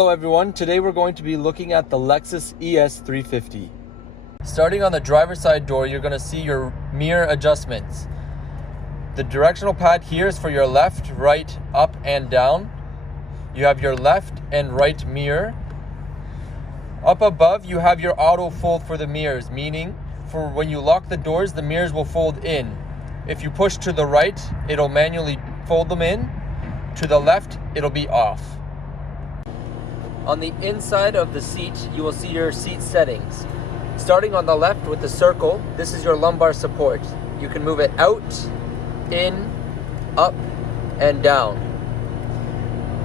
Hello everyone, today we're going to be looking at the Lexus ES 350. Starting on the driver's side door, you're going to see your mirror adjustments. The directional pad here is for your left, right, up and down. You have your left and right mirror. Up above you have your auto fold for the mirrors, meaning for when you lock the doors, the mirrors will fold in. If you push to the right, it'll manually fold them in. To the left, it'll be off. On the inside of the seat, you will see your seat settings. Starting on the left with the circle, this is your lumbar support. You can move it out, in, up, and down.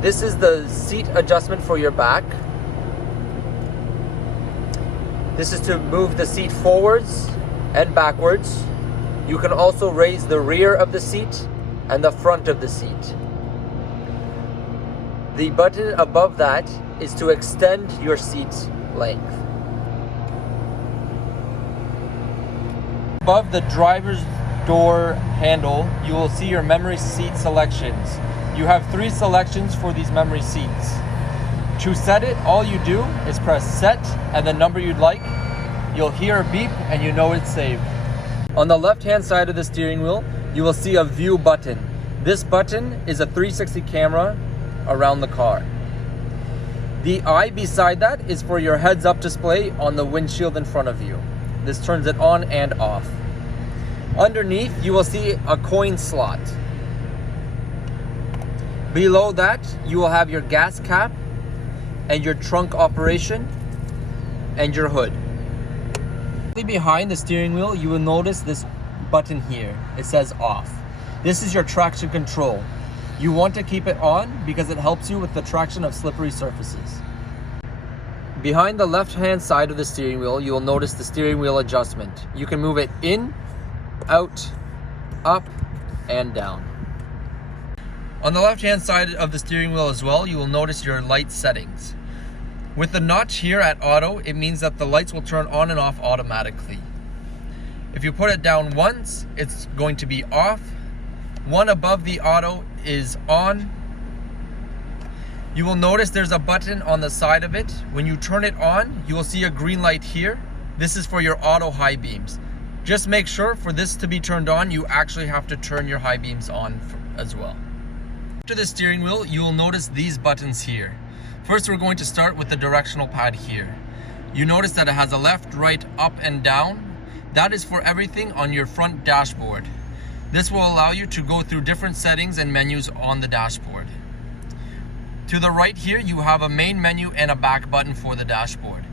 This is the seat adjustment for your back. This is to move the seat forwards and backwards. You can also raise the rear of the seat and the front of the seat. The button above that is to extend your seat length. Above the driver's door handle, you will see your memory seat selections. You have 3 selections for these memory seats. To set it, all you do is press set and the number you'd like. You'll hear a beep and you know it's saved. On the left-hand side of the steering wheel, you will see a view button. This button is a 360 camera around the car. The eye beside that is for your heads-up display on the windshield in front of you. This turns it on and off. Underneath, you will see a coin slot. Below that, you will have your gas cap and your trunk operation and your hood. Behind the steering wheel, you will notice this button here. It says off. This is your traction control. You want to keep it on because it helps you with the traction of slippery surfaces. Behind the left-hand side of the steering wheel, you will notice the steering wheel adjustment. You can move it in, out, up, and down. On the left-hand side of the steering wheel as well, you will notice your light settings. With the notch here at auto, it means that the lights will turn on and off automatically. If you put it down once, it's going to be off. One above the auto is on. You will notice there's a button on the side of it. When you turn it on, you will see a green light here. This is for your auto high beams. Just make sure for this to be turned on, you actually have to turn your high beams on as well. After the steering wheel, you will notice these buttons here. First, we're going to start with the directional pad here. You notice that it has a left, right, up, and down. That is for everything on your front dashboard. This will allow you to go through different settings and menus on the dashboard. To the right here, you have a main menu and a back button for the dashboard.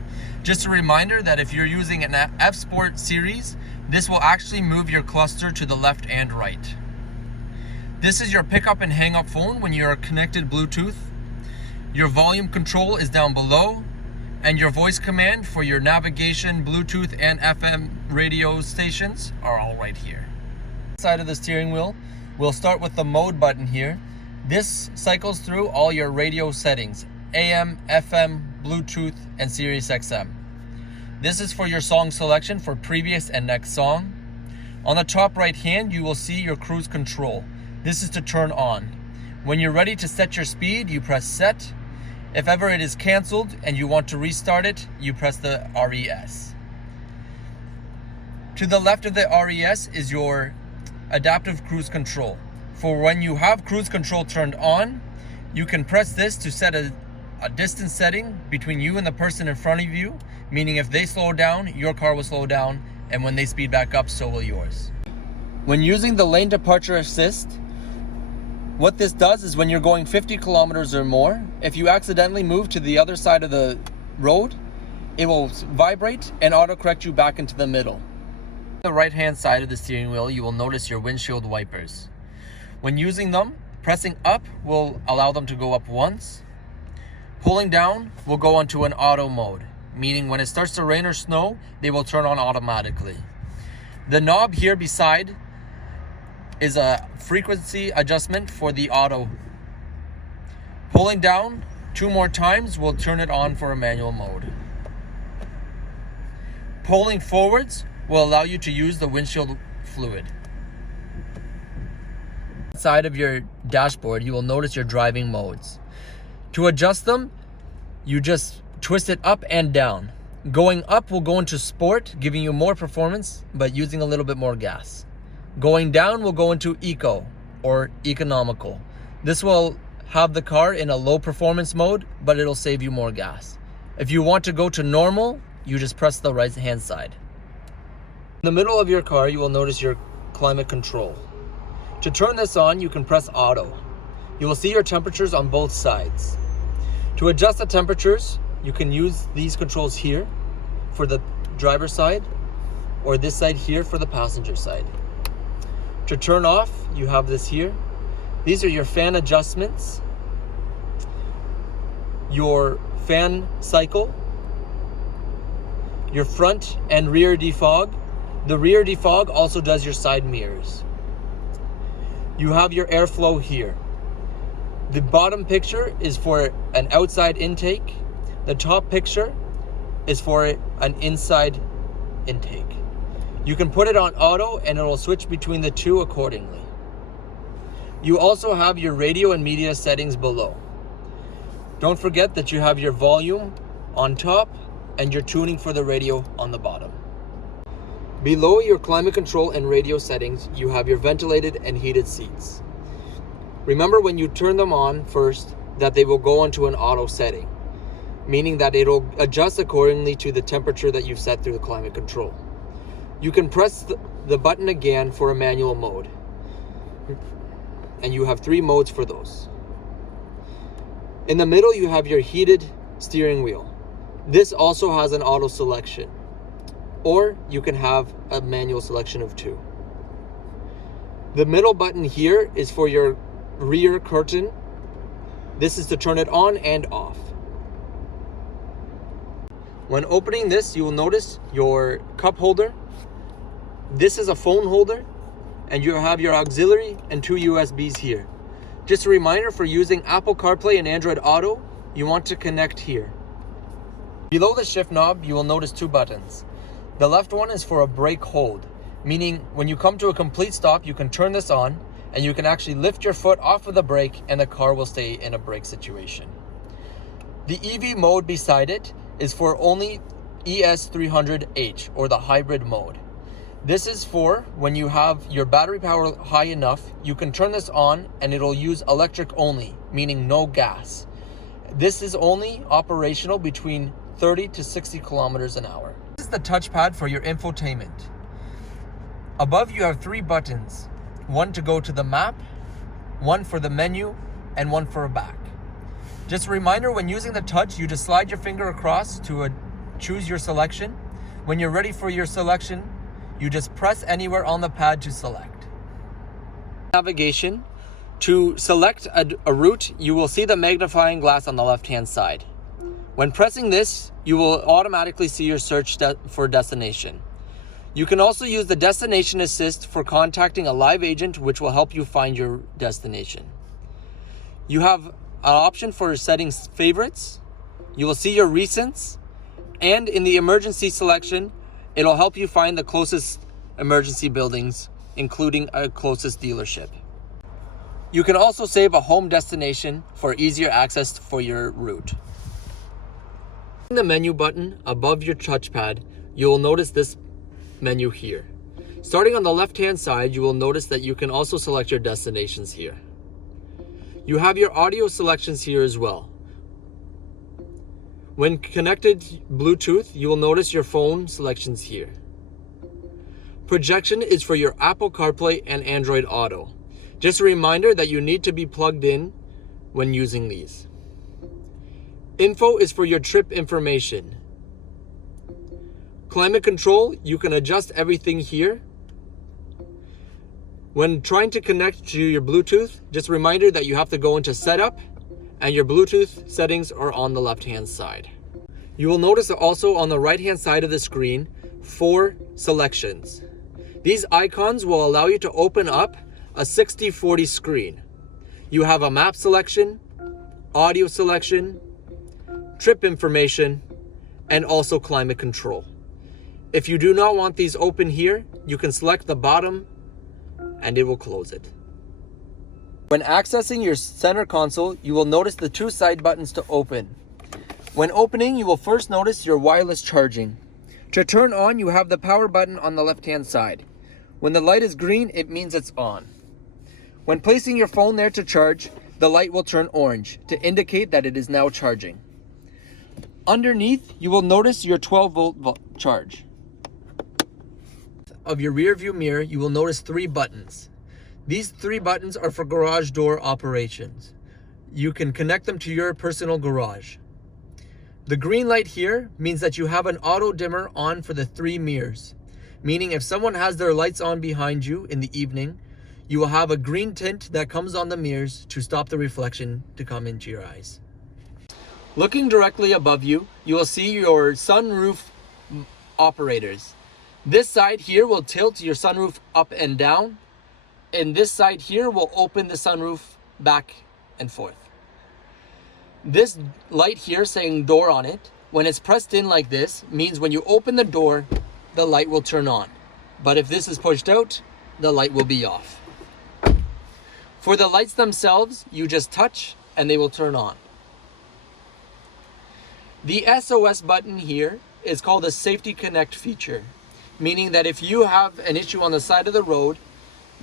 Just a reminder that if you're using an F Sport series, this will actually move your cluster to the left and right. This is your pick up and hang up phone when you're connected Bluetooth. Your volume control is down below, and your voice command for your navigation, Bluetooth, and FM radio stations are all right here. Side of the steering wheel, we'll start with the mode button here. This cycles through all your radio settings, AM, FM, Bluetooth, and Sirius XM. This is for your song selection for previous and next song. On the top right hand, you will see your cruise control. This is to turn on. When you're ready to set your speed, you press set. If ever it is canceled and you want to restart it, you press the RES. To the left of the RES is your adaptive cruise control. For when you have cruise control turned on, you can press this to set a distance setting between you and the person in front of you, meaning if they slow down, your car will slow down, and when they speed back up, so will yours. When using the lane departure assist, what this does is when you're going 50 kilometers or more, if you accidentally move to the other side of the road, it will vibrate and autocorrect you back into the middle. On the right-hand side of the steering wheel, you will notice your windshield wipers. When using them, pressing up will allow them to go up once. Pulling down will go into an auto mode, meaning when it starts to rain or snow, they will turn on automatically. The knob here beside is a frequency adjustment for the auto. Pulling down 2 more times will turn it on for a manual mode. Pulling forwards will allow you to use the windshield fluid. Side of your dashboard, you will notice your driving modes. To adjust them, you just twist it up and down. Going up will go into sport, giving you more performance, but using a little bit more gas. Going down will go into eco or economical. This will have the car in a low performance mode, but it'll save you more gas. If you want to go to normal, you just press the right hand side. In the middle of your car, you will notice your climate control. To turn this on, you can press auto. You will see your temperatures on both sides. To adjust the temperatures, you can use these controls here for the driver's side, or this side here for the passenger side. To turn off, you have this here. These are your fan adjustments, your fan cycle, your front and rear defog. The rear defog also does your side mirrors. You have your airflow here. The bottom picture is for an outside intake. The top picture is for an inside intake. You can put it on auto and it will switch between the two accordingly. You also have your radio and media settings below. Don't forget that you have your volume on top and your tuning for the radio on the bottom. Below your climate control and radio settings, you have your ventilated and heated seats. Remember when you turn them on first that they will go into an auto setting, meaning that it'll adjust accordingly to the temperature that you've set through the climate control. You can press the button again for a manual mode, and you have 3 modes for those. In the middle, you have your heated steering wheel. This also has an auto selection, or you can have a manual selection of 2. The middle button here is for your rear curtain. This is to turn it on and off. When opening this, you will notice your cup holder. This is a phone holder, and you have your auxiliary and 2 USBs here. Just a reminder, for using Apple CarPlay and Android Auto, you want to connect here. Below the shift knob, you will notice 2 buttons. The left one is for a brake hold, meaning when you come to a complete stop, you can turn this on and you can actually lift your foot off of the brake and the car will stay in a brake situation. The EV mode beside it is for only ES300H, or the hybrid mode. This is for when you have your battery power high enough, you can turn this on and it'll use electric only, meaning no gas. This is only operational between 30 to 60 kilometers an hour. This is the touchpad for your infotainment. Above you have 3 buttons, one to go to the map, one for the menu, and one for a back. Just a reminder, when using the touch, you just slide your finger across to choose your selection. When you're ready for your selection, you just press anywhere on the pad to select. Navigation. To select a route, you will see the magnifying glass on the left-hand side. When pressing this, you will automatically see your search for destination. You can also use the destination assist for contacting a live agent, which will help you find your destination. You have an option for setting favorites. You will see your recents, and in the emergency selection, it'll help you find the closest emergency buildings, including a closest dealership. You can also save a home destination for easier access for your route. In the menu button above your touchpad, you will notice this menu here. Starting on the left-hand side, you will notice that you can also select your destinations here. You have your audio selections here as well. When connected Bluetooth, you will notice your phone selections here. Projection is for your Apple CarPlay and Android Auto. Just a reminder that you need to be plugged in when using these. Info is for your trip information. Climate control, you can adjust everything here. When trying to connect to your Bluetooth, just a reminder that you have to go into setup, and your Bluetooth settings are on the left-hand side. You will notice also on the right-hand side of the screen 4 selections. These icons will allow you to open up a 60/40 screen. You have a map selection, audio selection, trip information, and also climate control. If you do not want these open here, you can select the bottom and it will close it. When accessing your center console, you will notice the 2 side buttons to open. When opening, you will first notice your wireless charging. To turn on, you have the power button on the left-hand side. When the light is green, it means it's on. When placing your phone there to charge, the light will turn orange to indicate that it is now charging. Underneath, you will notice your 12-volt charge. Of your rear view mirror, you will notice 3 buttons. These 3 buttons are for garage door operations. You can connect them to your personal garage. The green light here means that you have an auto dimmer on for the 3 mirrors, meaning if someone has their lights on behind you in the evening, you will have a green tint that comes on the mirrors to stop the reflection to come into your eyes. Looking directly above you, you will see your sunroof operators. This side here will tilt your sunroof up and down, and this side here will open the sunroof back and forth. This light here saying door on it, when it's pressed in like this, means when you open the door, the light will turn on. But if this is pushed out, the light will be off. For the lights themselves, you just touch and they will turn on. The SOS button here is called a safety connect feature, meaning that if you have an issue on the side of the road,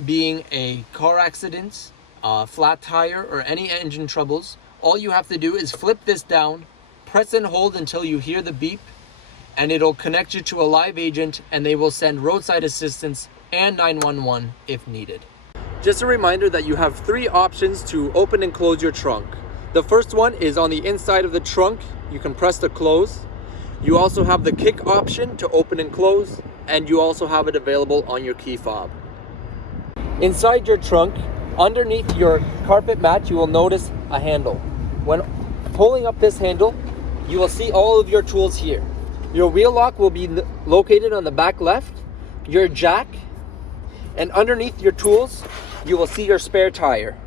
being a car accident, a flat tire, or any engine troubles, all you have to do is flip this down, press and hold until you hear the beep, and it'll connect you to a live agent and they will send roadside assistance and 911 if needed. Just a reminder that you have 3 options to open and close your trunk. The first one is on the inside of the trunk. You can press to close. You also have the kick option to open and close, and you also have it available on your key fob. Inside your trunk, underneath your carpet mat, you will notice a handle. When pulling up this handle, you will see all of your tools here. Your wheel lock will be located on the back left, your jack, and underneath your tools, you will see your spare tire.